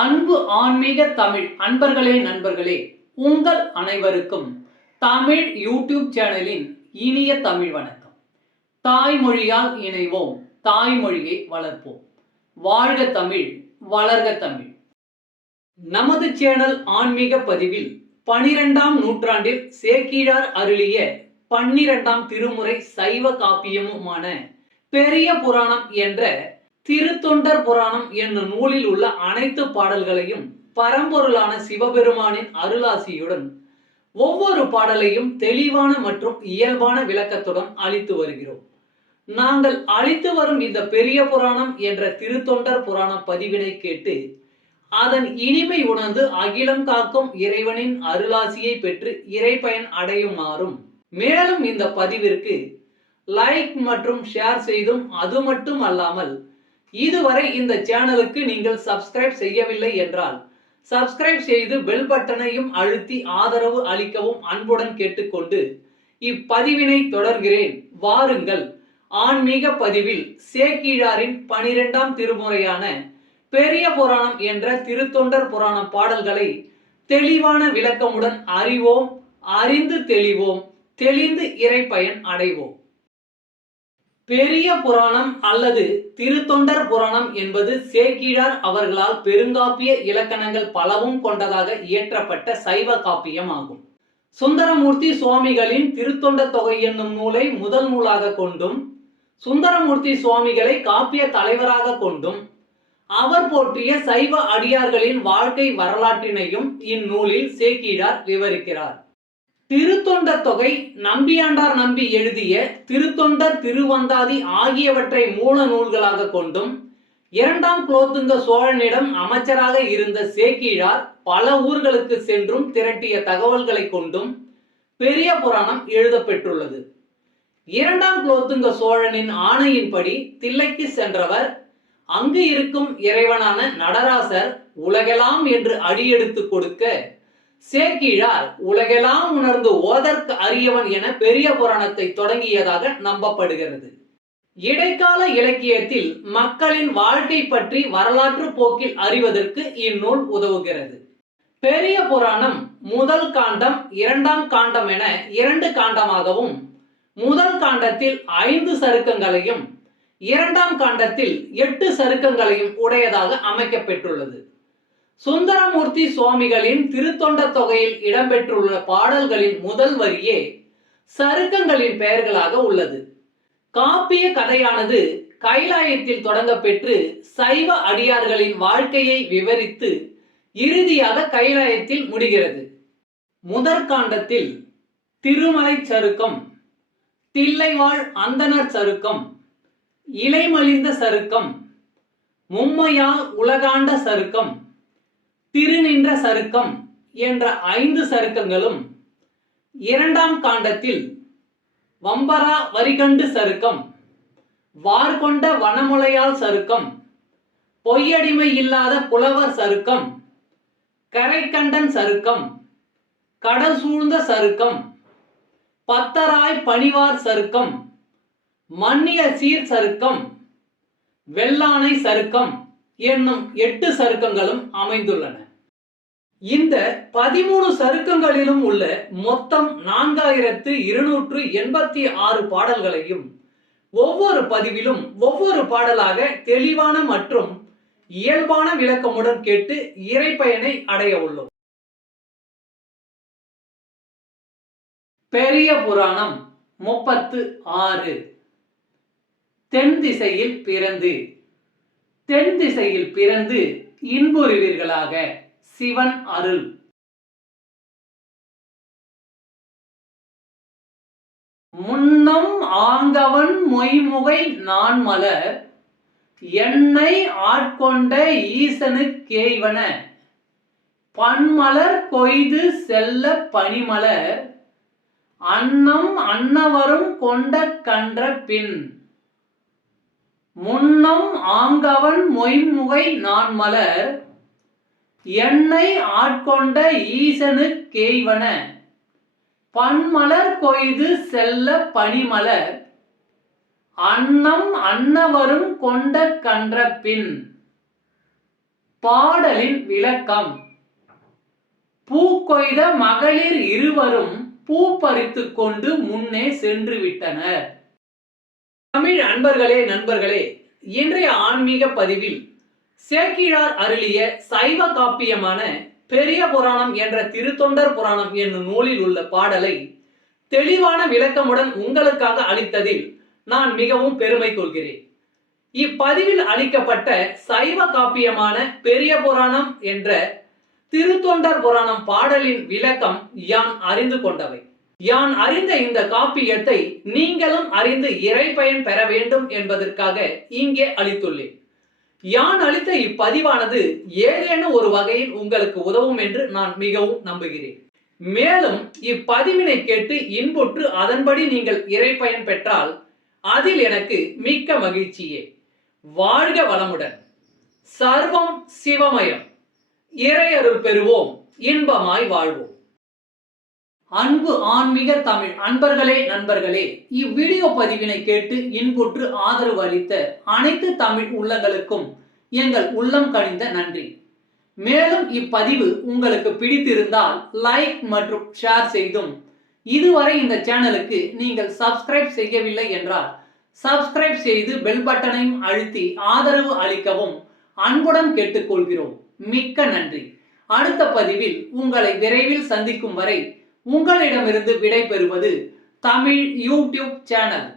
அன்பு ஆன்மீக தமிழ் அன்பர்களே நண்பர்களே, உங்கள் அனைவருக்கும் தமிழ் யூடியூப் சேனலின் இனிய தமிழ் வணக்கம். தாய்மொழியால் இணைவோம், தாய்மொழியை வளர்ப்போம். வாழ்க தமிழ், வளர்க தமிழ். நமது சேனல் ஆன்மீக பதிவில் 12ஆம் நூற்றாண்டில் சேக்கிழார் அருளிய 12ஆம் திருமுறை சைவ காப்பியமுமான பெரிய புராணம் என்ற திருத்தொண்டர் புராணம் என்னும் நூலில் உள்ள அனைத்து பாடல்களையும் பரம்பொருளான சிவபெருமானின் அருளாசியுடன் ஒவ்வொரு பாடலையும் தெளிவான மற்றும் இயல்பான விளக்கத்துடன் அளித்து வருகிறோம். நாங்கள் அளித்து வரும் இந்த பெரிய புராணம் என்ற திருத்தொண்டர் புராண பதிவினை கேட்டு அதன் இனிமை உணர்ந்து அகிலம் காக்கும் இறைவனின் அருளாசியை பெற்று இறைப்பயன் அடையுமாறும், மேலும் இந்த பதிவிற்கு லைக் மற்றும் ஷேர் செய்தும், அது மட்டும் அல்லாமல் இதுவரை இந்த சேனலுக்கு நீங்கள் சப்ஸ்கிரைப் செய்யவில்லை என்றால் சப்ஸ்கிரைப் செய்து பெல் பட்டனையும் அழுத்தி ஆதரவு அளிக்கவும் அன்புடன் கேட்டுக்கொண்டு இப்பதிவினை தொடர்கிறேன். வாருங்கள், ஆன்மீக பதிவில் சேக்கிழாரின் 12ஆம் திருமுறையான பெரிய புராணம் என்ற திருத்தொண்டர் புராண பாடல்களை தெளிவான விளக்கமுடன் அறிவோம், அறிந்து தெளிவோம், தெளிந்து இறைப்பயன் அடைவோம். பெரிய புராணம் அல்லது திருத்தொண்டர் புராணம் என்பது சேக்கிழார் அவர்களால் பெருங்காப்பிய இலக்கணங்கள் பலவும் கொண்டதாக இயற்றப்பட்ட சைவ காப்பியம் ஆகும். சுந்தரமூர்த்தி சுவாமிகளின் திருத்தொண்ட தொகை என்னும் நூலை முதல் நூலாக கொண்டும், சுந்தரமூர்த்தி சுவாமிகளை காப்பிய தலைவராக கொண்டும், அவர் போற்றிய சைவ அடியார்களின் வாழ்க்கை வரலாற்றினையும் இந்நூலில் சேக்கிழார் விவரிக்கிறார். திருத்தொண்ட தொகை நம்பியாண்டார் நம்பி எழுதிய திருத்தொண்டர் திருவந்தாதி ஆகியவற்றை மூல நூல்களாக கொண்டும், 2ஆம் குலோத்துங்க சோழனிடம் அமைச்சராக இருந்த சேக்கிழார் பல ஊர்களுக்கு சென்றும் திரட்டிய தகவல்களை கொண்டும் பெரிய புராணம் எழுதப்பெற்றுள்ளது. 2ஆம் குலோத்துங்க சோழனின் ஆணையின்படி தில்லைக்கு சென்றவர் அங்கு இருக்கும் இறைவனான நடராசர் உலகெல்லாம் என்று அடியெடுத்து கொடுக்க, சேக்கிழார் உலகெல்லாம் உணர்ந்து ஓதற்கு அரியவன் என பெரிய புராணத்தை தொடங்கியதாக நம்பப்படுகிறது. இடைக்கால இலக்கியத்தில் மக்களின் வாழ்க்கை பற்றி வரலாற்று போக்கில் அறிவதற்கு இந்நூல் உதவுகிறது. பெரிய புராணம் முதல் காண்டம், 2ஆம் காண்டம் என 2 காண்டமாகவும், முதல் காண்டத்தில் 5 சருக்கங்களையும் 2ஆம் காண்டத்தில் 8 சருக்கங்களையும் உடையதாக அமைக்கப்பெற்றுள்ளது. சுந்தரமூர்த்தி சுவாமிகளின் திருத்தொண்ட தொகையில் இடம்பெற்றுள்ள பாடல்களின் முதல் வரியே சருக்கங்களின் பெயர்களாக உள்ளது. காப்பிய கதையானது கைலாயத்தில் தொடங்க பெற்று சைவ அடியார்களின் வாழ்க்கையை விவரித்து இறுதியாக கைலாயத்தில் முடிகிறது. முதற்காண்டத்தில் திருமலை சருக்கம், தில்லைவாழ் அந்தணர் சருக்கம், இலைமலிந்த சருக்கம், மும்மையால் உலகாண்ட சருக்கம், திருநின்ற சருக்கம் என்ற 5 சருக்கங்களும், 2ஆம் காண்டத்தில் வம்பரா வரிகண்டு சருக்கம், வார்கொண்ட வனமுலையால் சருக்கம், பொய்யடிமை இல்லாத புலவர் சருக்கம், கரைக்கண்டன் சருக்கம், கடல் சூழ்ந்த சருக்கம், பத்தராய் பணிவார் சருக்கம், மன்னிய சீர் சருக்கம், வெள்ளானை சருக்கம் என்னும் 8 சருக்கங்களும் அமைந்துள்ளன. இந்த 13 சருக்கங்களிலும் உள்ள மொத்தம் 4286 பாடல்களையும் ஒவ்வொரு பதிவிலும் ஒவ்வொரு பாடலாக தெளிவான மற்றும் இயல்பான விளக்கமுடன் கேட்டு இறைப்பயனை அடைய உள்ளோம். பெரிய புராணம் 36. தென் திசையில் பிறந்து, தென் திசையில் பிறந்து இன்புறுவீர்களாக, சிவன் அருள். முன்னம் ஆங்கவன் மொய்முகை நான் மலர், என்னை ஆட்கொண்ட ஈசனுக்கேய்வன, பன்மலர் கொய்து செல்ல பனிமலர், அன்னம் அன்னவரும் கொண்ட கன்ற பின். முன்னம் ஆங்கவன் மொய்முகை நான் மலர், என்னை ஆட்கொண்ட ஈசனுக்கேய்வன, பன்மலர் கொய்து செல்ல பனிமலர், அன்னம் அன்னவரும் கொண்ட கன்ற பின். பாடலின் விளக்கம். பூ கொய்த மகளிர் இருவரும் பூ பறித்துக் கொண்டு முன்னே சென்று விட்டனர். தமிழ் அன்பர்களே, நண்பர்களே, இன்றைய ஆன்மீக பதிவில் சேக்கிழார் அருளிய சைவ காப்பியமான பெரிய புராணம் என்ற திருத்தொண்டர் புராணம் என்னும் நூலில் உள்ள பாடலை தெளிவான விளக்கமுடன் உங்களுக்காக அளித்ததில் நான் மிகவும் பெருமை கொள்கிறேன். இப்பதிவில் அளிக்கப்பட்ட சைவ காப்பியமான பெரிய புராணம் என்ற திருத்தொண்டர் புராணம் பாடலின் விளக்கம் யான் அறிந்து கொண்டவை. யான் அறிந்த இந்த காப்பியத்தை நீங்களும் அறிந்து இறைப்பயன் பெற வேண்டும் என்பதற்காக இங்கே அளித்துள்ளேன். யான் அளித்த இப்பதிவானது ஏதேனும் ஒரு வகையில் உங்களுக்கு உதவும் என்று நான் மிகவும் நம்புகிறேன். மேலும் இப்பதிவினை கேட்டு இன்புற்று அதன்படி நீங்கள் இறைப்பயன் பெற்றால் அதில் எனக்கு மிக்க மகிழ்ச்சியே. வாழ்க வளமுடன். சர்வம் சிவமயம். இறையருள் பெறுவோம், இன்பமாய் வாழ்வோம். அன்பு ஆன்மீக தமிழ் அன்பர்களே, நண்பர்களே, இவ்வீடியோ பதிவினை கேட்டு இன்புற்று ஆதரவு அளித்த அனைத்து தமிழ் உள்ளங்களுக்கும் எங்கள் உள்ளம் கனிந்த நன்றி. மேலும் இப்பதிவு உங்களுக்கு பிடித்திருந்தால் லைக் மற்றும் ஷேர் செய்தும், இதுவரை இந்த சேனலுக்கு நீங்கள் சப்ஸ்கிரைப் செய்யவில்லை என்றால் சப்ஸ்கிரைப் செய்து பெல் பட்டனையும் அழுத்தி ஆதரவு அளிக்கவும் அன்புடன் கேட்டுக்கொள்கிறோம். மிக்க நன்றி. அடுத்த பதிவில் உங்களை விரைவில் சந்திக்கும் வரை உங்களிடமிருந்து விடை பெறுவது தமிழ் யூடியூப் சேனல்.